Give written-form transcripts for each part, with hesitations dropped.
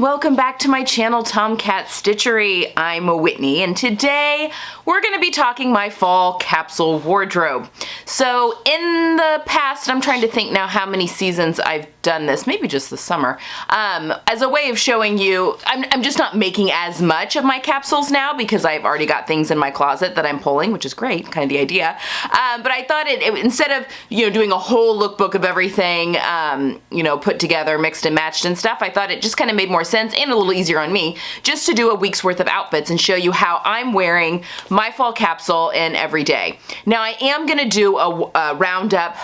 everyone, welcome back to my channel, Tomcat Stitchery. I'm Whitney, and today we're going to be talking my fall capsule wardrobe. So in the past, I'm trying to think now how many seasons I've done this, maybe just the summer, as a way of showing you, I'm just not making as much of my capsules now because I've already got things in my closet that I'm pulling, which is great, kind of the idea. But I thought instead of, doing a whole lookbook of everything, put together, mixed and matched and stuff, I thought it just kind of made more sense and a little easier on me just to do a week's worth of outfits and show you how I'm wearing my fall capsule in every day. Now I am going to do a roundup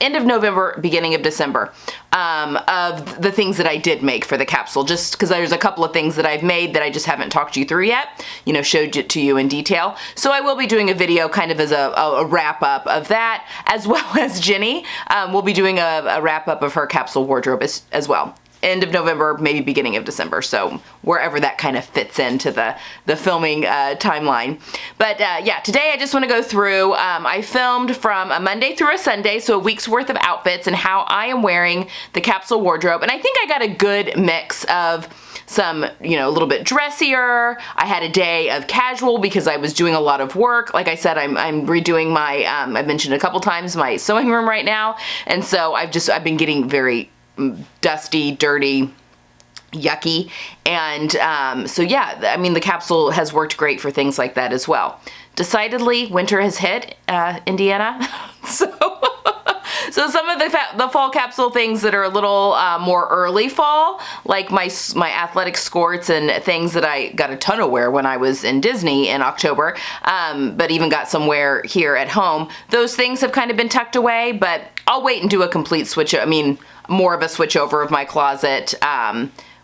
end of November, beginning of December of the things that I did make for the capsule, just because there's a couple of things that I've made that I just haven't talked you through yet, showed it to you in detail. So I will be doing a video kind of as a wrap up of that, as well as Jenny will be doing a wrap up of her capsule wardrobe as well. End of November, maybe beginning of December, so wherever that kind of fits into the filming timeline. But yeah, today I just want to go through, I filmed from a Monday through a Sunday, so a week's worth of outfits and how I am wearing the capsule wardrobe. And I think I got a good mix of some, a little bit dressier. I had a day of casual because I was doing a lot of work. Like I said, I'm redoing my, I've mentioned a couple times, my sewing room right now. And so I've been getting very dusty, dirty, yucky. And so yeah, the capsule has worked great for things like that as well. Decidedly, winter has hit Indiana. So some of the fall capsule things that are a little more early fall, like my athletic skirts and things that I got a ton of wear when I was in Disney in October, but even got some wear here at home. Those things have kind of been tucked away, but I'll wait and do a complete switch. More of a switch over of my closet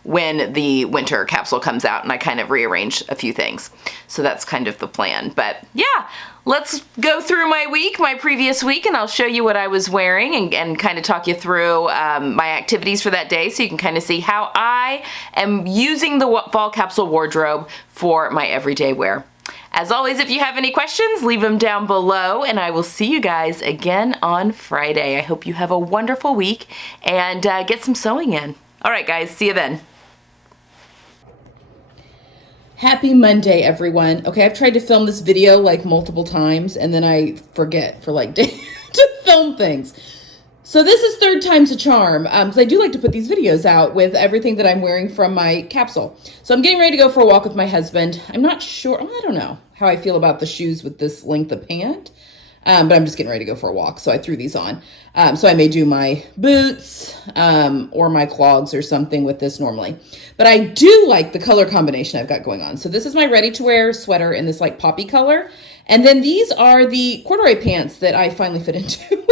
when the winter capsule comes out and I kind of rearrange a few things. So that's kind of the plan. But yeah, let's go through my previous week, and I'll show you what I was wearing and kind of talk you through my activities for that day so you can kind of see how I am using the fall capsule wardrobe for my everyday wear. As always, if you have any questions, leave them down below, and I will see you guys again on Friday. I hope you have a wonderful week and get some sewing in. All right, guys, see you then. Happy Monday, everyone. Okay, I've tried to film this video like multiple times, and then I forget for like days to film things. So this is third time's a charm, because I do like to put these videos out with everything that I'm wearing from my capsule. So I'm getting ready to go for a walk with my husband. I'm not sure, I don't know how I feel about the shoes with this length of pant, but I'm just getting ready to go for a walk, so I threw these on. So I may do my boots or my clogs or something with this normally. But I do like the color combination I've got going on. So this is my ready-to-wear sweater in this like poppy color. And then these are the corduroy pants that I finally fit into.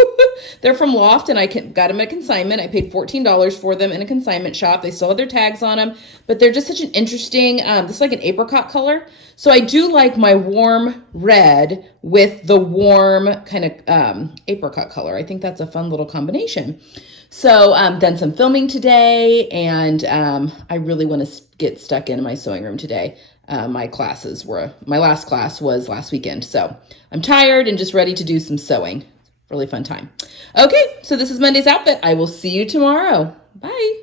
They're from Loft, and I got them at consignment. I paid $14 for them in a consignment shop. They still have their tags on them, but they're just such an interesting, this is like an apricot color. So I do like my warm red with the warm kind of apricot color. I think that's a fun little combination. So done some filming today, and I really want to get stuck into my sewing room today. My last class was last weekend, so I'm tired and just ready to do some sewing. Really fun time. Okay, so this is Monday's outfit. I will see you tomorrow. Bye.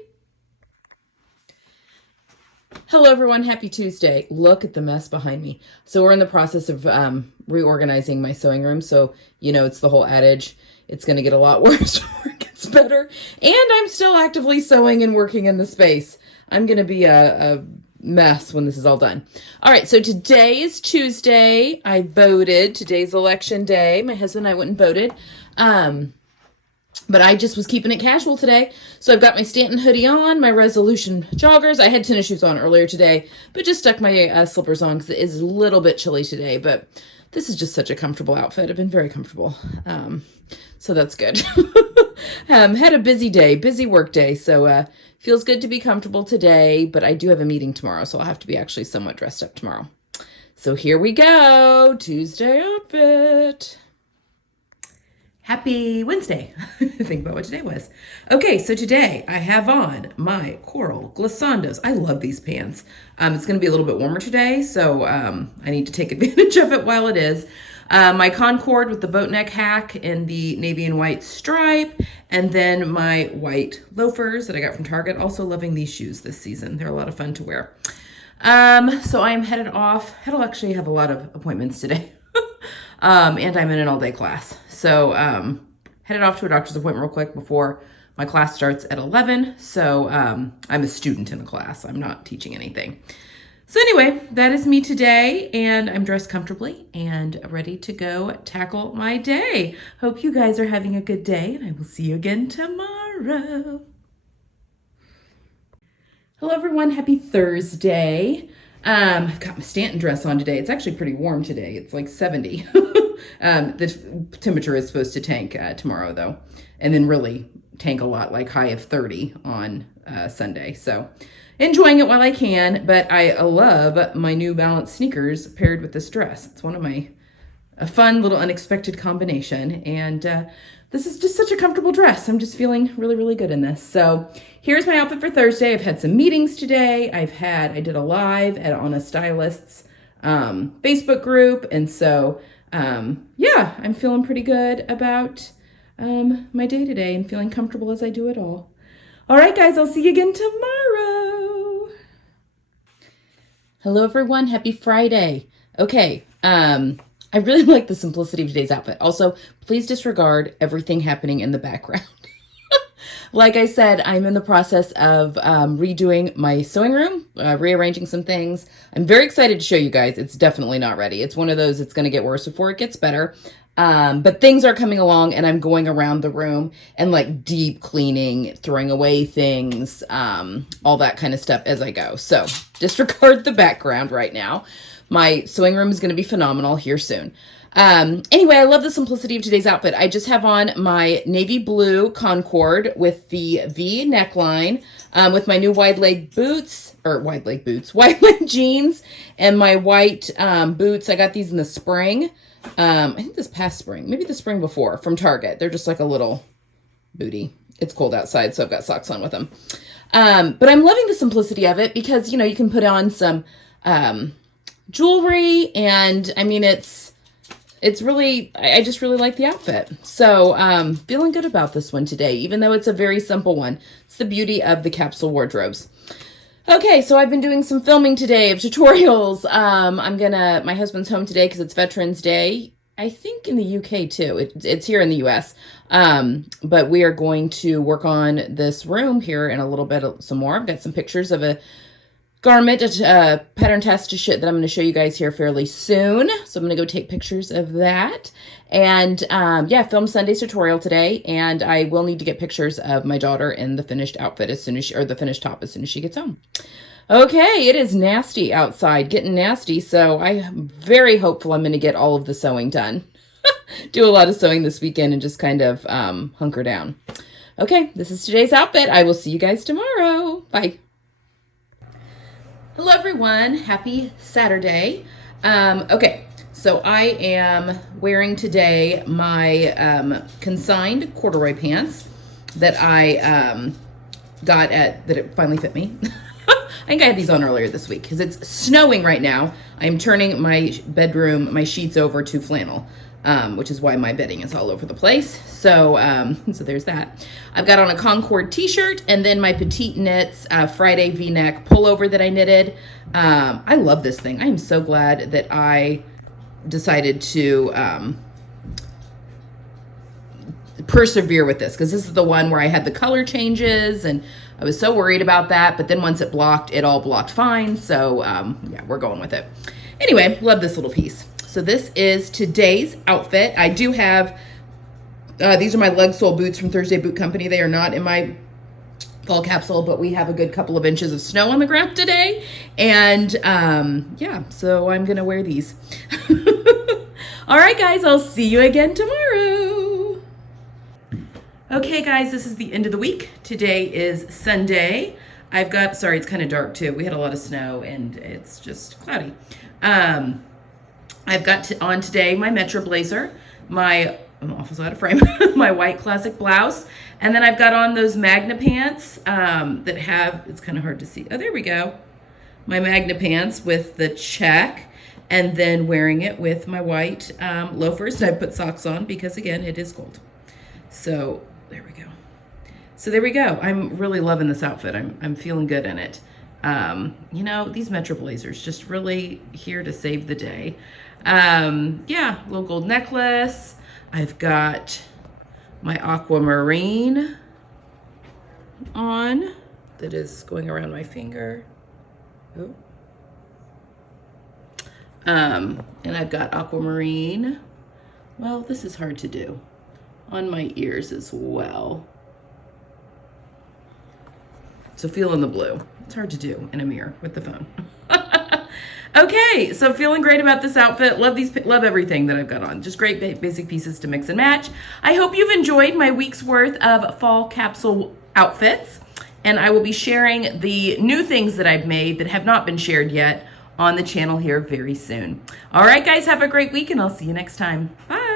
Hello, everyone. Happy Tuesday. Look at the mess behind me. So we're in the process of reorganizing my sewing room. So, it's the whole adage, it's going to get a lot worse before it gets better. And I'm still actively sewing and working in the space. I'm going to be a mess when this is all done. All right, so today is Tuesday. I voted. Today's election day. My husband and I went and voted. But I just was keeping it casual today. So I've got my Stanton hoodie on, my Resolution joggers. I had tennis shoes on earlier today, but just stuck my slippers on because it is a little bit chilly today. But this is just such a comfortable outfit. I've been very comfortable. So that's good. Had a busy day, busy work day. So feels good to be comfortable today, but I do have a meeting tomorrow, so I'll have to be actually somewhat dressed up tomorrow. So here we go. Tuesday outfit. Happy Wednesday. Think about what today was. Okay, so today I have on my coral glissandos. I love these pants. It's going to be a little bit warmer today, so I need to take advantage of it while it is. My Concord with the boat neck hack and the navy and white stripe, and then my white loafers that I got from Target. Also loving these shoes this season. They're a lot of fun to wear. So I'm headed off. I'll actually have a lot of appointments today. And I'm in an all-day class. So headed off to a doctor's appointment real quick before my class starts at 11. So I'm a student in the class. I'm not teaching anything. So anyway, that is me today, and I'm dressed comfortably and ready to go tackle my day. Hope you guys are having a good day, and I will see you again tomorrow. Hello everyone, happy Thursday. I've got my Stanton dress on today. It's actually pretty warm today. It's like 70. The temperature is supposed to tank tomorrow though, and then really tank a lot, like high of 30 on Sunday. So enjoying it while I can, but I love my New Balance sneakers paired with this dress. It's one of a fun little unexpected combination, and this is just such a comfortable dress. I'm just feeling really, really good in this. So here's my outfit for Thursday. I've had some meetings today. I did a live on a stylist's Facebook group, and so yeah, I'm feeling pretty good about my day today and feeling comfortable as I do it all. All right, guys, I'll see you again tomorrow. Hello, everyone. Happy Friday. Okay, I really like the simplicity of today's outfit. Also, please disregard everything happening in the background. Like I said, I'm in the process of redoing my sewing room, rearranging some things. I'm very excited to show you guys. It's definitely not ready. It's one of those, it's going to get worse before it gets better. But things are coming along, and I'm going around the room and like deep cleaning, throwing away things, all that kind of stuff as I go. So disregard the background right now. My sewing room is going to be phenomenal here soon. Anyway, I love the simplicity of today's outfit. I just have on my navy blue Concord with the V neckline, with my new wide leg jeans, and my white boots. I got these in the spring. I think this past spring, maybe the spring before, from Target. They're just like a little booty. It's cold outside, so I've got socks on with them. But I'm loving the simplicity of it because, you know, you can put on some jewelry, and I mean, it's really, I just really like the outfit. So feeling good about this one today, even though it's a very simple one. It's the beauty of the capsule wardrobes. Okay, so I've been doing some filming today of tutorials. My husband's home today because it's Veterans Day. I think in the UK too. It's here in the US. But we are going to work on this room here in a little bit, some more. I've got some pictures of a garment, pattern test that I'm going to show you guys here fairly soon. So I'm going to go take pictures of that. And yeah, film Sunday's tutorial today, and I will need to get pictures of my daughter in the finished outfit the finished top as soon as she gets home. Okay, it is nasty outside, getting nasty, so I'm very hopeful I'm going to get all of the sewing done. Do a lot of sewing this weekend and just kind of hunker down. Okay, this is today's outfit. I will see you guys tomorrow. Bye. Hello everyone, happy Saturday. Okay, so I am wearing today my consigned corduroy pants that I got that it finally fit me. I think I had these on earlier this week because it's snowing right now. I'm turning my sheets over to flannel, which is why my bedding is all over the place. So, so there's that. I've got on a Concord t-shirt and then my Petite Knits Friday V-neck pullover that I knitted. I love this thing. I am so glad that I decided to persevere with this, because this is the one where I had the color changes and I was so worried about that. But then once it all blocked fine. So yeah, we're going with it. Anyway, love this little piece. So this is today's outfit. I do have, these are my lug sole boots from Thursday Boot Company. They are not in my fall capsule, but we have a good couple of inches of snow on the ground today. And yeah, so I'm going to wear these. All right, guys, I'll see you again tomorrow. Okay, guys, this is the end of the week. Today is Sunday. Sorry, it's kind of dark too. We had a lot of snow and it's just cloudy. I've got on today my Metro blazer, I'm almost out of frame, my white classic blouse, and then I've got on those Magna pants that have, it's kind of hard to see. Oh, there we go. My Magna pants with the check. and then wearing it with my white loafers. And I put socks on because, again, it is cold. So there we go. So there we go. I'm really loving this outfit. I'm feeling good in it. You know, these Metro Blazers just really here to save the day. Yeah, little gold necklace. I've got my aquamarine on that is going around my finger. Ooh. And I've got aquamarine. Well, this is hard to do. On my ears as well. So feeling the blue. It's hard to do in a mirror with the phone. Okay, so feeling great about this outfit. Love everything that I've got on. Just great basic pieces to mix and match. I hope you've enjoyed my week's worth of fall capsule outfits. And I will be sharing the new things that I've made that have not been shared yet on the channel here very soon. All right, guys, have a great week, and I'll see you next time. Bye.